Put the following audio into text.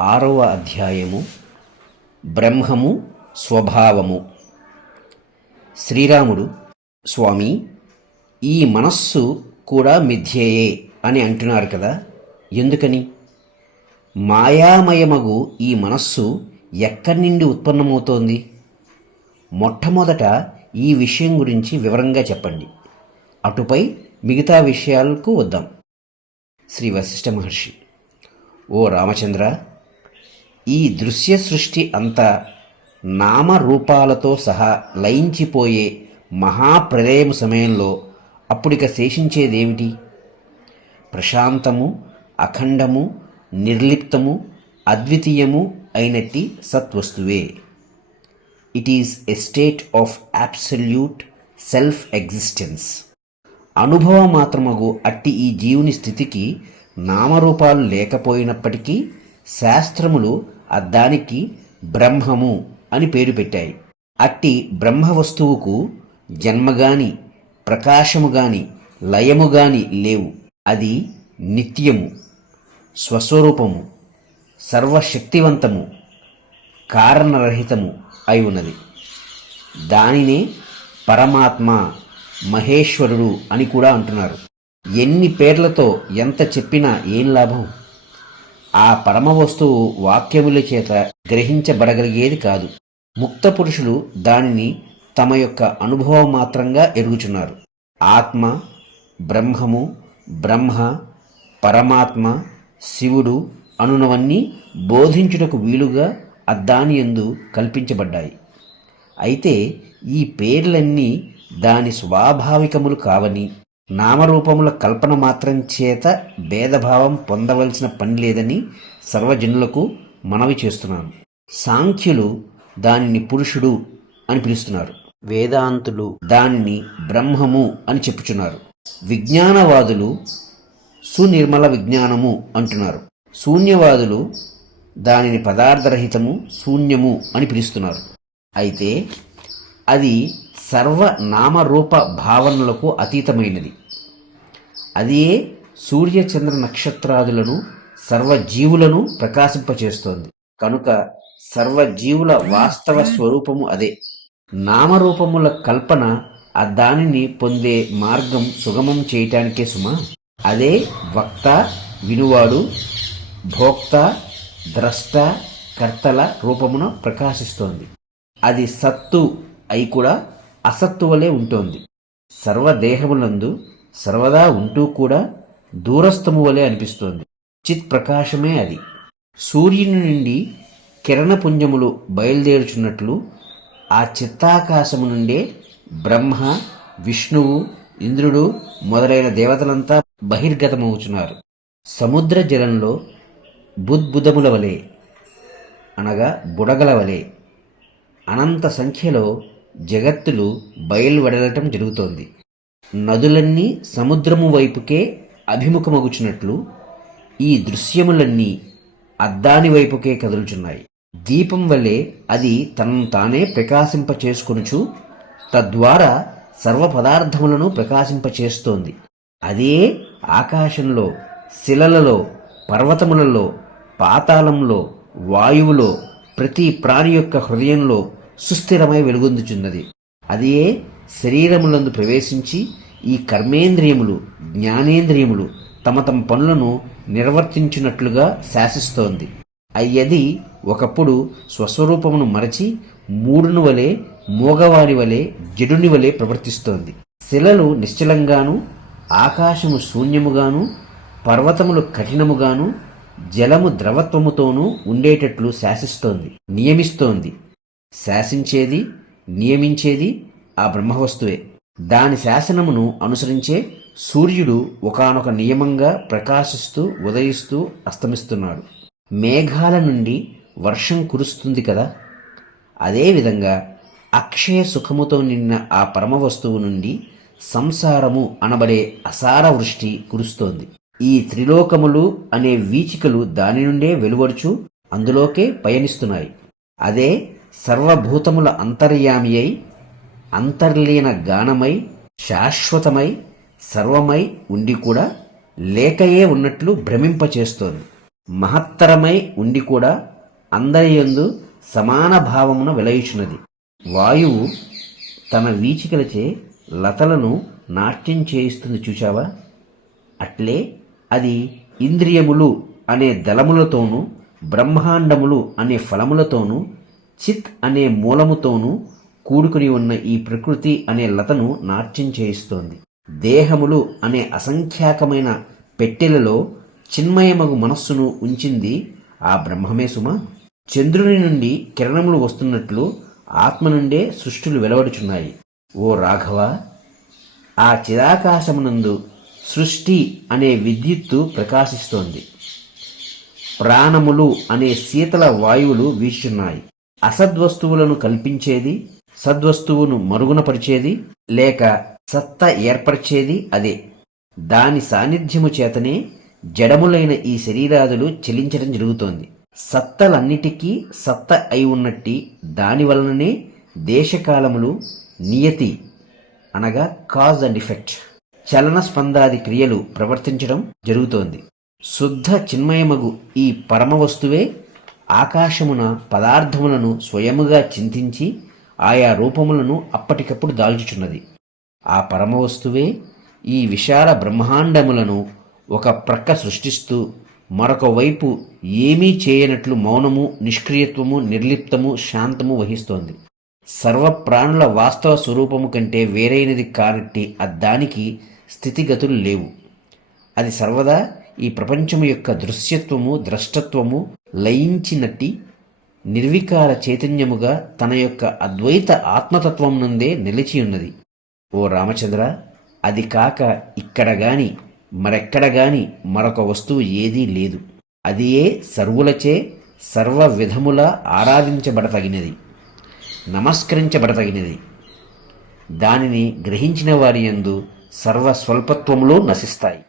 6వ అధ్యాయము బ్రహ్మము స్వభావము. శ్రీరాముడు, స్వామి, ఈ మనస్సు కూడా మిథ్యయే అని అంటున్నారు కదా, ఎందుకని? మాయామయమగు ఈ మనస్సు ఎక్కడి నుండి ఉత్పన్నమవుతోంది? మొట్టమొదట ఈ విషయం గురించి వివరంగా చెప్పండి, అటుపై మిగతా విషయాలకు వద్దాం. శ్రీ వశిష్ఠ మహర్షి: ఓ రామచంద్ర, ఈ దృశ్య సృష్టి అంతా నామరూపాలతో సహా లయించిపోయే మహాప్రళయం సమయంలో అప్పుడిక శేషించేదేమిటి? ప్రశాంతము, అఖండము, నిర్లిప్తము, అద్వితీయము అయినట్టి సత్వస్తువే. It is a state of absolute self existence. అనుభవ మాత్రమగు అట్టి ఈ జీవుని స్థితికి నామరూపాలు లేకపోయినప్పటికీ శాస్త్రములు దానికి బ్రహ్మము అని పేరు పెట్టాయి. అట్టి బ్రహ్మ వస్తువుకు జన్మగాని, ప్రకాశముగాని, లయముగాని లేవు. అది నిత్యము, స్వస్వరూపము, సర్వశక్తివంతము, కారణరహితము అయి ఉన్నది. దానినే పరమాత్మ, మహేశ్వరుడు అని కూడా అంటున్నారు. ఎన్ని పేర్లతో ఎంత చెప్పినా ఏం లాభం? ఆ పరమ వస్తువు వాక్యముల చేత గ్రహించబడగలిగేది కాదు. ముక్త పురుషులు దానిని తమ యొక్క అనుభవం మాత్రంగా ఎరుగుచున్నారు. ఆత్మ, బ్రహ్మము, బ్రహ్మ, పరమాత్మ, శివుడు అనునవన్నీ బోధించుటకు వీలుగా దానియందు కల్పించబడ్డాయి. అయితే ఈ పేర్లన్నీ దాని స్వాభావికములు కావని, నామరూపముల కల్పన మాత్రం చేత భేదభావం పొందవలసిన పని లేదని సర్వజనులకు మనవి చేస్తున్నాను. సాంఖ్యులు దానిని పురుషుడు అని పిలుస్తున్నారు. వేదాంతులు దానిని బ్రహ్మము అని చెప్పుచున్నారు. విజ్ఞానవాదులు సునిర్మల విజ్ఞానము అంటున్నారు. శూన్యవాదులు దానిని పదార్థరహితము, శూన్యము అని పిలుస్తున్నారు. అయితే అది సర్వ నామరూప భావనలకు అతీతమైనది. అదే సూర్యచంద్ర నక్షత్రాదులను, సర్వజీవులను ప్రకాశింపచేస్తోంది. కనుక సర్వజీవుల వాస్తవ స్వరూపము అదే. నామరూపముల కల్పన దానిని పొందే మార్గం సుగమం చేయటానికే సుమా. అదే వక్త, వినువాడు, భోక్త, ద్రష్ట, కర్తల రూపమున ప్రకాశిస్తోంది. అది సత్తు అయి కూడా అసత్తు వలె ఉంటోంది. సర్వదేహములందు సర్వదా ఉంటూ కూడా దూరస్థము వలె అనిపిస్తోంది. చిత్ ప్రకాశమే అది. సూర్యుని నుండి కిరణపుంజములు బయలుదేరుచున్నట్లు ఆ చిత్తాకాశము నుండే బ్రహ్మ, విష్ణువు, ఇంద్రుడు మొదలైన దేవతలంతా బహిర్గతమవుచున్నారు. సముద్ర జలంలో బుద్బుదముల వలె, అనగా బుడగల వలె అనంత సంఖ్యలో జగత్తులు బయలువెడలటం జరుగుతోంది. నదులన్నీ సముద్రము వైపుకే అభిముఖమగుచున్నట్లు ఈ దృశ్యములన్నీ అద్దాని వైపుకే కదులుచున్నాయి. దీపం వలె అది తనను తానే ప్రకాశింపచేసుకొనుచు తద్వారా సర్వ పదార్థములను ప్రకాశింపచేస్తోంది. అదే ఆకాశంలో, శిలలలో, పర్వతములలో, పాతాళంలో, వాయువులో, ప్రతి ప్రాణి యొక్క హృదయంలో సుస్థిరమై వెలుగొందుచున్నది. అదే శరీరములందు ప్రవేశించి ఈ కర్మేంద్రియములు, జ్ఞానేంద్రియములు తమ తమ పనులను నిర్వర్తించినట్లుగా శాసిస్తోంది. అయ్యది ఒకప్పుడు స్వస్వరూపమును మరచి మూడుని వలె, మూగవాని వలె, జడుని వలె ప్రవర్తిస్తోంది. శిలలు నిశ్చలంగాను, ఆకాశము శూన్యముగాను, పర్వతములు కఠినముగాను, జలము ద్రవత్వముతోనూ ఉండేటట్లు శాసిస్తోంది, నియమిస్తోంది. శాసించేది, నియమించేది ఆ బ్రహ్మవస్తువే. దాని శాసనమును అనుసరించే సూర్యుడు ఒకానొక నియమంగా ప్రకాశిస్తూ ఉదయిస్తూ అస్తమిస్తున్నాడు. మేఘాల నుండి వర్షం కురుస్తుంది కదా, అదేవిధంగా అక్షయ సుఖముతో నిన్న ఆ పరమవస్తువు నుండి సంసారము అనబడే అసార వృష్టి కురుస్తోంది. ఈ త్రిలోకములు అనే వీచికలు దాని నుండే వెలువడుచు అందులోకే పయనిస్తున్నాయి. అదే సర్వభూతముల అంతర్యామి అయి, అంతర్లీన గానమై, శాశ్వతమై, సర్వమై ఉండి కూడా లేకయే ఉన్నట్లు భ్రమింపచేస్తోంది. మహత్తరమై ఉండి కూడా అందరి యందు సమాన భావమున వెలయుచున్నది. వాయువు తన వీచికలచే లతలను నాట్యం చేయిస్తుంది చూచావా? అట్లే అది ఇంద్రియములు అనే దళములతోనూ, బ్రహ్మాండములు అనే ఫలములతోనూ, చిత్ అనే మూలముతోనూ కూడుకుని ఉన్న ఈ ప్రకృతి అనే లతను నాట్యం చేయిస్తోంది. దేహములు అనే అసంఖ్యాకమైన పెట్టెలలో చిన్మయమగు మనస్సును ఉంచింది ఆ బ్రహ్మమే సుమా. చంద్రుని నుండి కిరణములు వస్తున్నట్లు ఆత్మ నుండే సృష్టులు వెలువడుచున్నాయి. ఓ రాఘవ, ఆ చిదాకాశమునందు సృష్టి అనే విద్యుత్తు ప్రకాశిస్తోంది. ప్రాణములు అనే శీతల వాయువులు వీచుచున్నాయి. అసద్వస్తువులను కల్పించేది, సద్వస్తువును మరుగునపరిచేది లేక సత్త ఏర్పరిచేది అదే. దాని సాన్నిధ్యము చేతనే జడములైన ఈ శరీరాదులు చెలించడం జరుగుతోంది. సత్తలన్నిటికీ సత్త అయి ఉన్నట్టి దాని వలననే దేశకాలములు, నియతి అనగా కాజ్ అండ్ ఎఫెక్ట్, చలన స్పందాది క్రియలు ప్రవర్తించడం జరుగుతోంది. శుద్ధ చిన్మయమగు ఈ పరమ వస్తువే ఆకాశమున పదార్థములను స్వయముగా చింతించి ఆయా రూపములను అప్పటికప్పుడు దాల్చుచున్నది. ఆ పరమవస్తువే ఈ విశాల బ్రహ్మాండములను ఒక ప్రక్క సృష్టిస్తూ మరొక వైపు ఏమీ చేయనట్లు మౌనము, నిష్క్రియత్వము, నిర్లిప్తము, శాంతము వహిస్తోంది. సర్వప్రాణుల వాస్తవ స్వరూపము కంటే వేరైనది కానట్టి దానికి స్థితిగతులు లేవు. అది సర్వదా ఈ ప్రపంచము యొక్క దృశ్యత్వము, ద్రష్టత్వము లయించినట్టి నిర్వికార చైతన్యముగా తన యొక్క అద్వైత ఆత్మతత్వం నుండే నిలిచి ఉన్నది. ఓ రామచంద్ర, అది కాక ఇక్కడ గాని మరెక్కడ గాని మరొక వస్తువు ఏదీ లేదు. అదియే సర్వులచే సర్వ విధముల ఆరాధించబడతగినది, నమస్కరించబడతగినది. దానిని గ్రహించిన వారి యందు సర్వ స్వల్పత్వములు నశిస్తాయి.